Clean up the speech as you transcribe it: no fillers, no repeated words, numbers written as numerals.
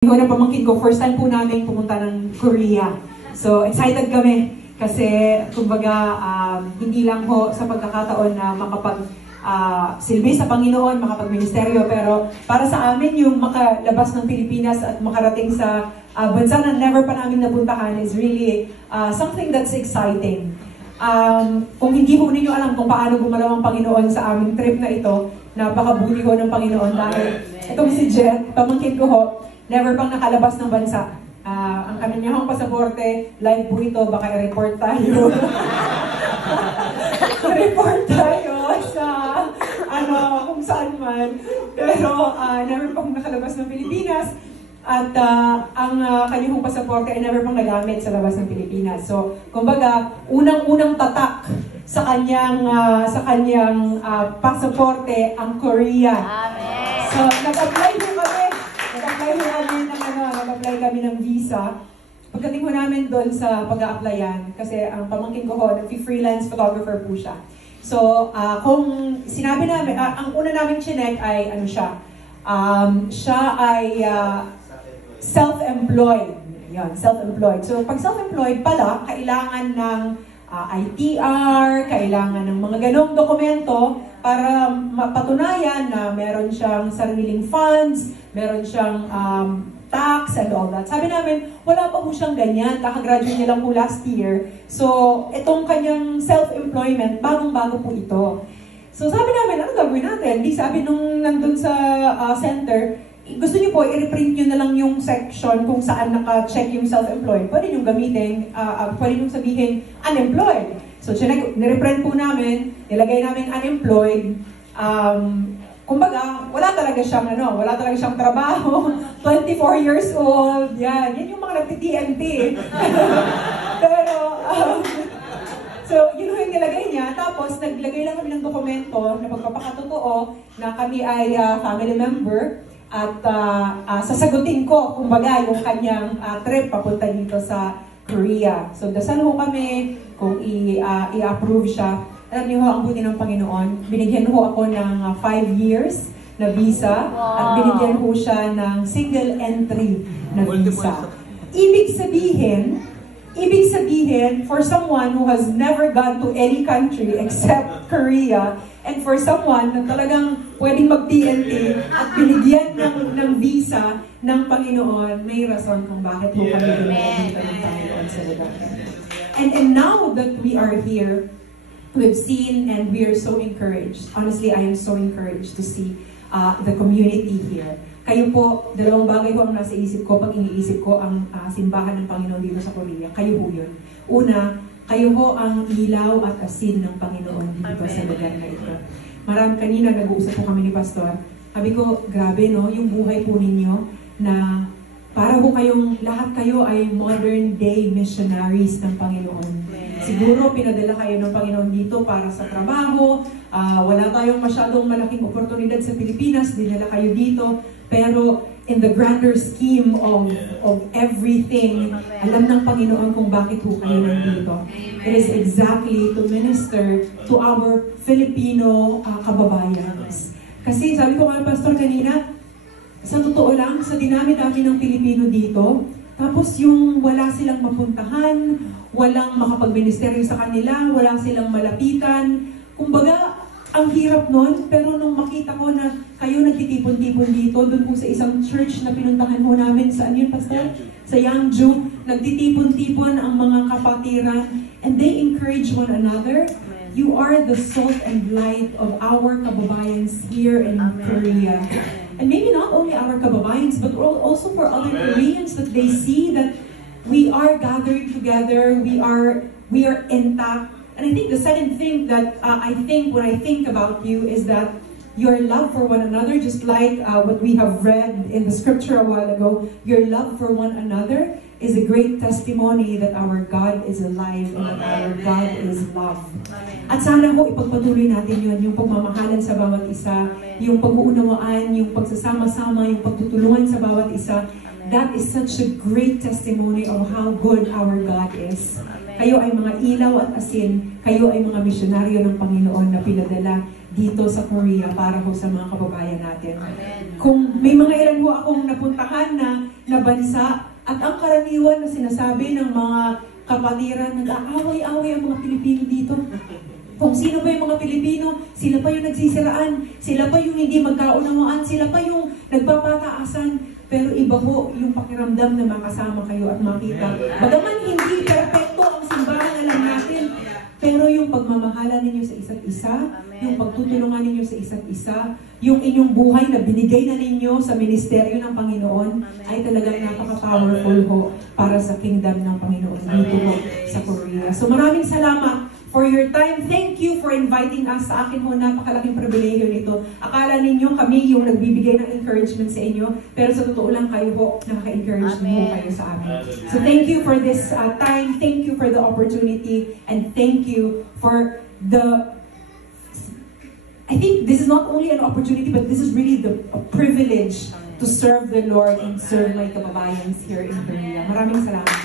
Yung na pamangkin ko, first time po namin pumunta ng Korea. So, excited kami kasi, kumbaga, hindi lang ho sa pagkakataon na silbi sa Panginoon, makapag-ministeryo, pero para sa amin yung makalabas ng Pilipinas at makarating sa bansa na never pa namin napuntahan is really something that's exciting. Kung hindi ho ninyo alam kung paano gumalaw ang Panginoon sa aming trip na ito, napakabuti ho ng Panginoon dahil itong si Jet, pamangkin ko ho, never pang nakalabas ng bansa. Ang kanyang pasaporte, live po ito, baka i-report tayo. Report tayo sa kung saan man. Pero never pang nakalabas ng Pilipinas. At ang kanyang pasaporte ay never pang nagamit sa labas ng Pilipinas. So, kumbaga, unang-unang tatak sa kanyang pasaporte ang Korea. Amen. So, nag-apply po kami. Nag-apply kami ng visa. Pagdating ko namin doon sa pag-a-applyan, kasi ang pamangkin ko ho, nag-freelance photographer po siya. So, kung sinabi namin, ang una namin chinek ay, siya ay self-employed. Yan, self-employed. So, pag self-employed pala, kailangan ng ITR, kailangan ng mga ganong dokumento para mapatunayan na meron siyang sariling funds, meron siyang tax and all that. Sabi namin, wala pa po siyang ganyan. Kakagraduate niya lang po last year. So, itong kanyang self-employment, bagong-bago po ito. So, sabi namin, ano gagawin natin? Di sabi nung nandun sa center, gusto niyo po, i-reprint niyo na lang yung section kung saan naka-check yung self-employed. Pwede niyo gamitin, pwede niyo sabihin, unemployed. So, nireprint po namin, nilagay namin unemployed. Kumbaga, wala talaga siyang trabaho, 24 years old, yan yung mga nagti-TNT. Pero, so, yun yung nilagay niya. Tapos, naglagay lang kami ng dokumento na pagpapakatotoo na kami ay family member at sasagutin ko, kumbaga, yung kanyang trip papunta dito sa Korea. So, dasal ho kami kung i-approve siya. Alam niyo ho, ang buti ng Panginoon, binigyan ho ako ng 5 years na visa. Wow. At binigyan ho siya ng single entry na visa. Ibig sabihin, for someone who has never gone to any country except Korea, and for someone na talagang pwedeng mag-TNT at binigyan ng visa ng Panginoon, may rason kung bakit ho kami binigyan ng Panginoon sa lugar. And now that we are here, we've seen and we are so encouraged. Honestly, I am so encouraged to see the community here. Kayo po, dalawang bagay ko ang nasa isip ko pag iniisip ko ang simbahan ng Panginoon dito sa Korea. Kayo po yun. Una, kayo po ang ilaw at asin ng Panginoon dito sa lugar na ito. Kanina nag-uusap po kami ni Pastor. Sabi ko, grabe no, yung buhay po ninyo na para po lahat kayo ay modern day missionaries ng Panginoon. Siguro pinadala kayo ng Panginoon dito para sa trabaho. Wala tayong masyadong malaking oportunidad sa Pilipinas, dinala kayo dito. Pero in the grander scheme of everything, alam ng Panginoon kung bakit po kayo nandito. It is exactly to minister to our Filipino kababayans. Kasi sabi ko nga, Pastor, kanina, sa totoo lang, sa dinami-dami ng Pilipino dito, tapos yung wala silang mapuntahan, walang makapag-ministeryo sa kanila, wala silang malapitan. Kumbaga, ang hirap nun, pero nung makita ko na kayo nagtitipon-tipon dito, doon po sa isang church na pinuntahan ho namin, saan yun, Pastor? Sa Yangju, nagtitipon-tipon ang mga kapatiran, and they encourage one another. You are the salt and light of our kababayans here in Korea. And maybe not only our kababayans, but also for other Koreans, that they see that we are gathering together, we are intact. And I think the second thing that when I think about you is that your love for one another, just like what we have read in the scripture a while ago, your love for one another is a great testimony that our God is alive and that our God is love. At sana po ipagpatuloy natin yun, yung pagmamahalan sa bawat isa, yung pag-uunawaan, yung pagsasama-sama, yung pagtutulungan sa bawat isa. That is such a great testimony of how good our God is. Kayo ay mga ilaw at asin kayo ay mga misyonaryo ng Panginoon na pinadala dito sa Korea para ho sa mga kababayan natin. Kung may mga ilan ho akong napuntahan na bansa, at ang karaniwan na sinasabi ng mga kapatiran, nag-aaway-away ang mga Pilipino dito. Kung sino ba yung mga Pilipino, sila pa yung nagsisiraan, sila pa yung hindi magkaunawaan, sila pa yung nagpapataasan. Pero iba ho yung pakiramdam na makasama kayo at makita. Bagaman hindi perfecto ang simbahan, alam natin, pero yung pagmamahala ninyo sa isa't isa, yung pagtutulungan ninyo sa isa't isa, yung inyong buhay na binigay na ninyo sa ministeryo ng Panginoon, ay talagang napaka-powerful ho para sa kingdom ng Panginoon dito ho sa Korea. So maraming salamat for your time. Thank you for inviting us. Sa akin ho, napakalaking pribilehiyo nito. Akala ninyo kami yung nagbibigay ng encouragement sa inyo, pero sa totoo lang kayo ho, nakaka-encourage mo kayo sa amin. So thank you for this time. Thank you for the opportunity. And thank you for I think this is not only an opportunity, but this is really a privilege to serve the Lord and serve my kababayans here in Korea. Maraming salamat.